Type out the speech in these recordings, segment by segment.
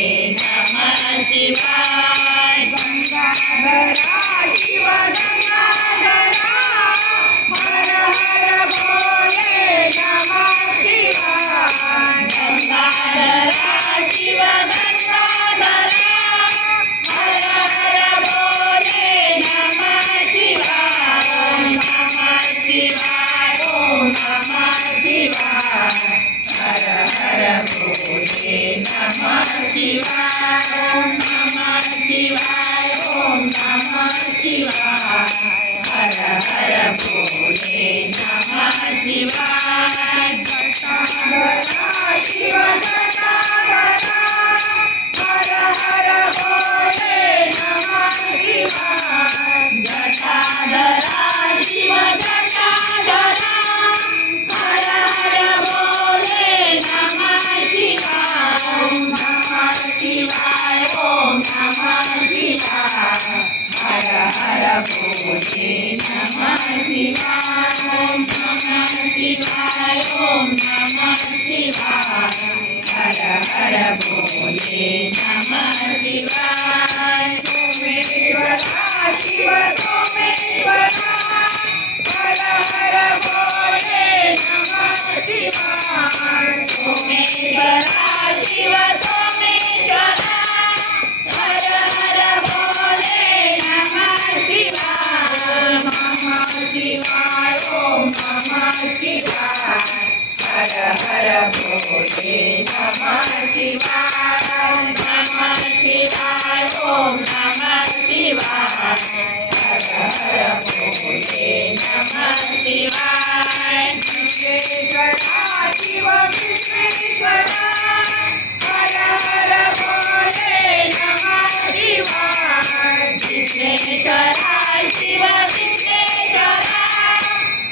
नमः शिवाय गंगाधरा शिव गंगाधरा हर हर बोले नमः शिवाय गंगाधरा शिव गंगाधरा हर हर बोले नमः शिवाय नमः शिवाय ओम नमः शिवाय हर हर बोले नमः शिवाय ओम नमः शिवाय ओम नमः शिवाय हर हर बोले नमः शिवाय गंगाधरा शिव गंगाधरा हर हर बोले नमः शिवाय जटाधरा शिव जटाधरा हर हर बोले नमः शिवाय ओम नमः शिवाय ओम नमः शिवाय हर हर बोले नमः शिवाय ओम नमः शिवाय ओम नमः शिवाय हर हर बोले नमः शिवाय सोमेश्वरा शिव सोमेश्वरा हर हर बोले नमः शिवाय सोमेश्वरा शिव सोमेश्वरा हर हर बोले नमः शिवाय नमः शिवाय ओम नमः शिवाय हर हर बोले नमः शिवाय नमः शिवाय ओम नमः शिवाय हर हर बोले नमः शिवाय विश्वेश्वरा शिव विश्वेश्वरा हर हर बोले नमः शिवाय विश्वेश्वरा शिव विश्वेश्वरा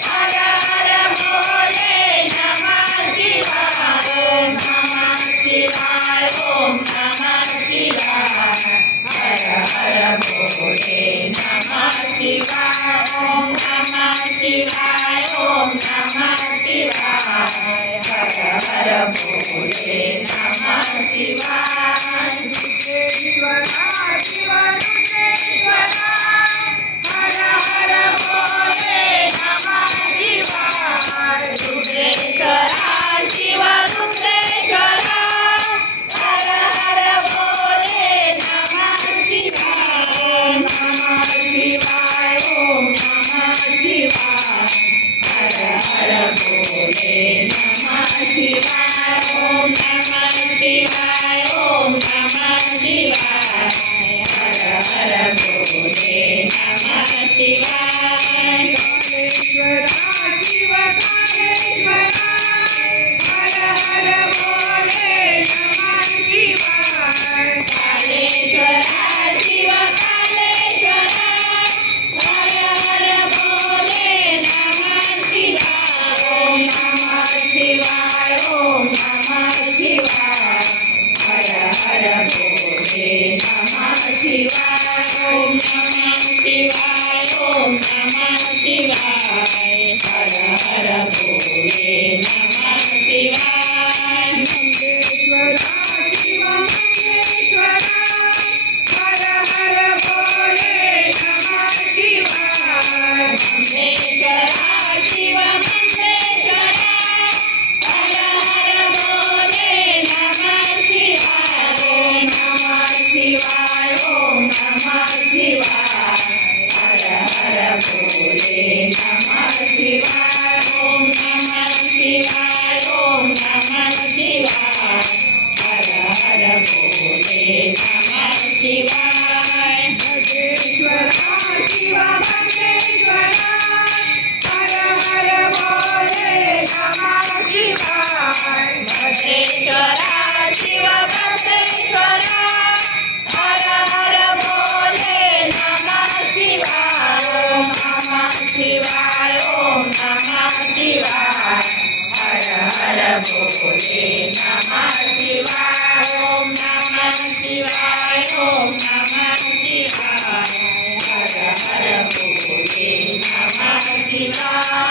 हर हर बोले नमः शिवाय नमः शिवाय ओम नमः शिवाय हर हर बोले नमः शिवाय ओम नमः शिवाय ओम नमः शिवाय हर हर बोले नमः शिवाय विश्वेश्वरा शिव विश्वेश्वरा हर हर बोले नमः शिवाय रुद्रेश्वरा शिव रुद्रेश्वरा हर हर बोले नमः शिवाय नमः शिवाय ओम नमः शिवाय हर हर बोले नमः शिवाय ओम नमः शिवाय ओम नमः शिवाय हर हर बोले नमः शिवाय कालेश्वरा शिव कालेश्वरा हर हर बोले नमः शिवाय कालेश्वरा शिव कालेश्वरा हर हर बोले नमः शिवाय ओम नमः शिवाय ओम नमः शिवाय हर हर बोले नमः शिवाय ओम नमः शिवाय ओम नमः शिवाय हर हर बोले नमः शिवाय मंगेश्वरा शिव मंगेश्वरा हर हर बोले नमः शिवाय मंगेश्वरा शिव मंगेश्वरा हर हर बोले नमः शिवाय ओम नमः शिवाय ओम नमः शिवाय हर हर बोले नमः शिवाय ओम नमः शिवाय ओम नमः शिवाय हर हर बोले नमः शिवाय भद्रेश्वरा शिव भद्रेश्वरा हर हर बोले नमः शिवाय भद्रेश्वरा शिव भद्रेश्वरा हर हर बोले नमः शिवाय ओम नमः शिवाय ओम नमः शिवाय हर हर बोले नमः शिवाय ओम नमः शिवाय ओम नमः शिवाय हर हर बोले नमः शिवाय।